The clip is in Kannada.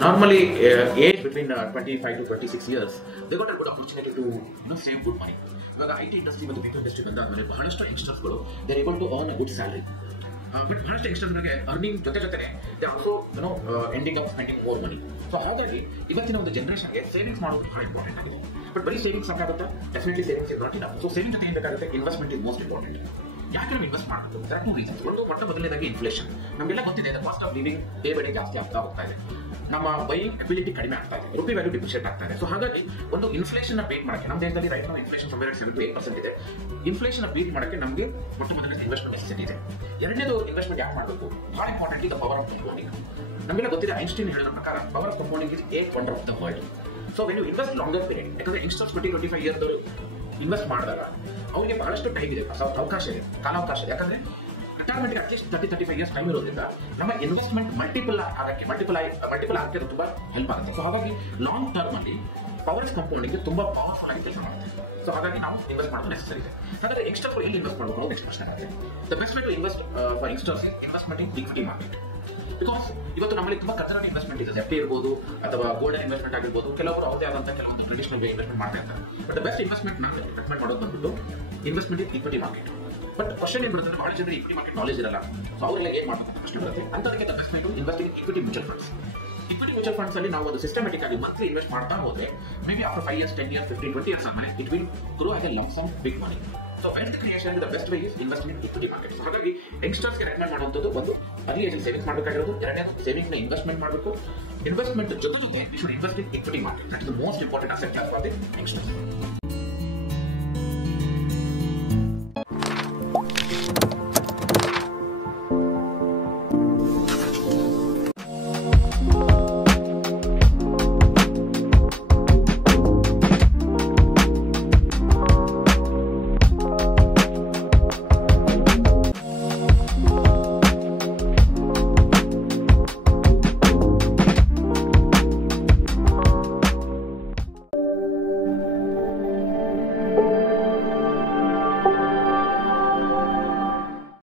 Normally, age between 25 to 26 years, they got a good opportunity to save good money. ಇವಾಗ ಐ ಟಿ ಇಂಡಸ್ಟ್ರಿ ಮತ್ತು ಬಿಗ್ ಇಂಡಸ್ಟ್ರಿ ಬಂದಾದ್ಮೇಲೆ ಬಹಳಷ್ಟು ಯಂಗ್ಸ್ಟರ್ಸ್ಗಳು they are able to earn a good salary. But ಬಹಳಷ್ಟು ಯಂಗ್ಸ್ಟರ್ಸ್ಗೆ ಅರ್ನಿಂಗ್ ಜೊತೆನೆ they also ending up spending more money. So ಹಾಗಾಗಿ ಇವತ್ತಿನ ಒಂದು ಜನರೇಷನ್ಗೆ ಸೇವಿಂಗ್ಸ್ ಮಾಡೋದು ಬಹಳ ಇಂಪಾರ್ಟೆಂಟ್ ಆಗಿದೆ. ಬಟ್ ಬರೀ ಸೇವಿಂಗ್ಸ್ ಸಾಕಾಗುತ್ತಾ? Definitely savings is not enough. So saving ಜೊತೆ ಬೇಕಾಗುತ್ತೆ ಇನ್ವೆಸ್ಟ್ಮೆಂಟ್ ಇಸ್ ಮೋಸ್ಟ್ ಇಂಪಾರ್ಟೆಂಟ್. ಯಾಕೆ ನಾವು ಇನ್ವೆಸ್ಟ್ ಮಾಡಬೇಕು? There are two reasons. ಒಂದು ಮೊದಲನೇದಾಗಿ ಇನ್ಫ್ಲೇಷನ್. ನಮಗೆಲ್ಲ ಗೊತ್ತಿದೆ, the cost of living day by day ಜಾಸ್ತಿ ಆಗ್ತಾ ಹೋಗ್ತಾ ಇದೆ. ನಮ್ಮ ಬೈಯಿಂಗ್ ಅಬಿಲಿಟಿ ಕಡಿಮೆ ಆಗ್ತಾ ಇದೆ, ರುಪಿ ವ್ಯಾಲ್ಯೂ ಡಿಪ್ರಿಷಿಯೇಟ್ ಆಗ್ತಾ ಇದೆ. ಸೊ ಹಾಗಾಗಿ ಒಂದು ಇನ್ಫ್ಲೇಷನ್ ಬೇಟ್ ಮಾಡಕ್ಕೆ ನಮ್ಮ ದೇಶದಲ್ಲಿ ರೈಟ್ ನಾವು ಇನ್ಫ್ಲೇಷನ್ 7% ಇದೆ. ಇನ್ಫ್ಲೇಷನ್ ಬೀಟ್ ಮಾಡಕ್ಕೆ ನಮಗೆ ಮೊದಲ ಇನ್ವೆಸ್ಟ್ಮೆಂಟ್ ನೆಸೆಸಿಟಿ ಇದೆ. ಎರಡನೇದು ಇನ್ವೆಸ್ಟ್ಮೆಂಟ್ ಯಾಕೆ ಮಾಡಬೇಕು? ಬಹಳ important the power of compounding. ನಮಗೆಲ್ಲ ಗೊತ್ತಿದೆ, ಐನ್ಸ್ಟೀನ್ ಹೇಳಿದ ಪ್ರಕಾರ power of compounding is 8 wonder of the world. So when you invest longer period, ಯಾಕಂದ್ರೆ ಯಂಗ್ಸ್ಟರ್ಸ್ 20-25 ಇಯರ್ಸ್ ಇನ್ವೆಸ್ಟ್ ಮಾಡಿದಾಗ ಅವರಿಗೆ ಬಹಳಷ್ಟು ಟೈಮ್ ಇದೆ, ಅವಕಾಶ ಇದೆ, ಕಾಲಾವಕಾಶ ಇದೆ. ಯಾಕಂದ್ರೆ ರಿಟೈರ್ಮೆಂಟ್ಗೆ ಅಟ್ಲೀಸ್ಟ್ 30-35 ಇಯರ್ಸ್ ಟೈಮ್ ಇರೋದ್ರಿಂದ ನಮ್ಮ ಇನ್ವೆಸ್ಟ್ಮೆಂಟ್ ಮಲ್ಟಿಪಲ್ ಆಗಕ್ಕೆ ತುಂಬಾ ಹೆಲ್ಪ್ ಆಗುತ್ತೆ. ಸೊ ಹಾಗಾಗಿ ಲಾಂಗ್ ಟರ್ಮ್ ಅಲ್ಲಿ ಪವರ್ ಆಫ್ ಕಂಪೌಂಡಿಂಗ್ ತುಂಬಾ ಪವರ್ಫುಲ್ ಆಗಿ ಕೆಲಸ ಮಾಡುತ್ತೆ. ಸೊ ಹಾಗಾಗಿ ನಾವು ಇನ್ವೆಸ್ಟ್ ಮಾಡೋದು ನೆಸೆಸರಿ ಇದೆ. ಹಾಗಾದ್ರೆ ಯಂಗ್ಸ್ಟರ್ಸ್ ಎಲ್ಲಿ ಇನ್ವೆಸ್ಟ್ ಮಾಡಬೇಕು ನೆಕ್ಸ್ಟ್ ಪ್ರಶ್ನೆ ಆಗುತ್ತೆ. The best way to invest for youngsters investment in equity market. Because ಇವತ್ತು ನಮ್ಮಲ್ಲಿ ತುಂಬಾ ಕನ್ಸರ್ವೇಟಿವ್ ಇನ್ವೆಸ್ಟ್ಮೆಂಟ್ ಇದೆ. ಎಫ್ ಡಿ ಇರ್ಬೋದು ಅಥವಾ ಗೋಲ್ಡನ್ ಇನ್ವೆಸ್ಟ್ಮೆಂಟ್ ಆಗಿರ್ಬೋದು. ಕೆಲವರು ಅವರದೇ ಆದಂತಹ ಕೆಲವೊಂದು ಟ್ರೆಡಿಷನಲ್ ಇನ್ವೆಸ್ಟ್ಮೆಂಟ್ ಮಾಡ್ತಾ ಇರ್ತಾರೆ. But the best investment recommend ಮಾಡೋದು ಬಂದ್ಬಿಟ್ಟು investment in equity market. But question ಏನ್ ಬರುತ್ತೆ, ಬಹಳ ಜನರಿಗೆ ಇಕ್ವಿಟಿ ಮಾರ್ಕೆಟ್ ನಾಲೆಜ್ ಇರಲ್ಲ. ಸೊ ಅವರೆಲ್ಲ ಏನ್ ಮಾಡಬೇಕು ಅಂತ ಪ್ರಶ್ನೆ ಬರುತ್ತೆ. ಅಂತವರಿಗೆ the best way to invest in equity mutual funds. Equity mutual funds ಅಲ್ಲಿ ನಾವು ಒಂದು ಸಿಸ್ಟಮ್ಯಾಟಿಕ್ ಆಗಿ ಮಂತ್ಲಿ ಇನ್ವೆಸ್ಟ್ ಮಾಡ್ತಾ ಹೋದ್ರೆ maybe after 5 years, 10 years, 15, 20 years ಆದ್ಮೇಲೆ it will grow as A lump sum big money. So wealth creation the best way is investment in equity market. ಹಾಗಾಗಿ ಯಂಗ್ಸ್ಟರ್ಸ್ಗೆ ರೆಕಮೆಂಡ್ ಮಾಡುವಂಥದ್ದು ಒಂದು ಅರ್ಲಿ ಏಜ್ ಸೇವಿಂಗ್ಸ್ ಮಾಡಬೇಕಾಗಿರೋದು. ಎರಡನೇದು ಸೇವಿಂಗ್ಸ್ ನ ಇನ್ವೆಸ್ಟ್ಮೆಂಟ್ ಮಾಡಬೇಕು. ಇನ್ವೆಸ್ಟ್ಮೆಂಟ್ ಜೊತೆ you should invest in equity market. That is the most important asset class for the youngsters.